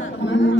Mm-hmm.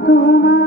তোমার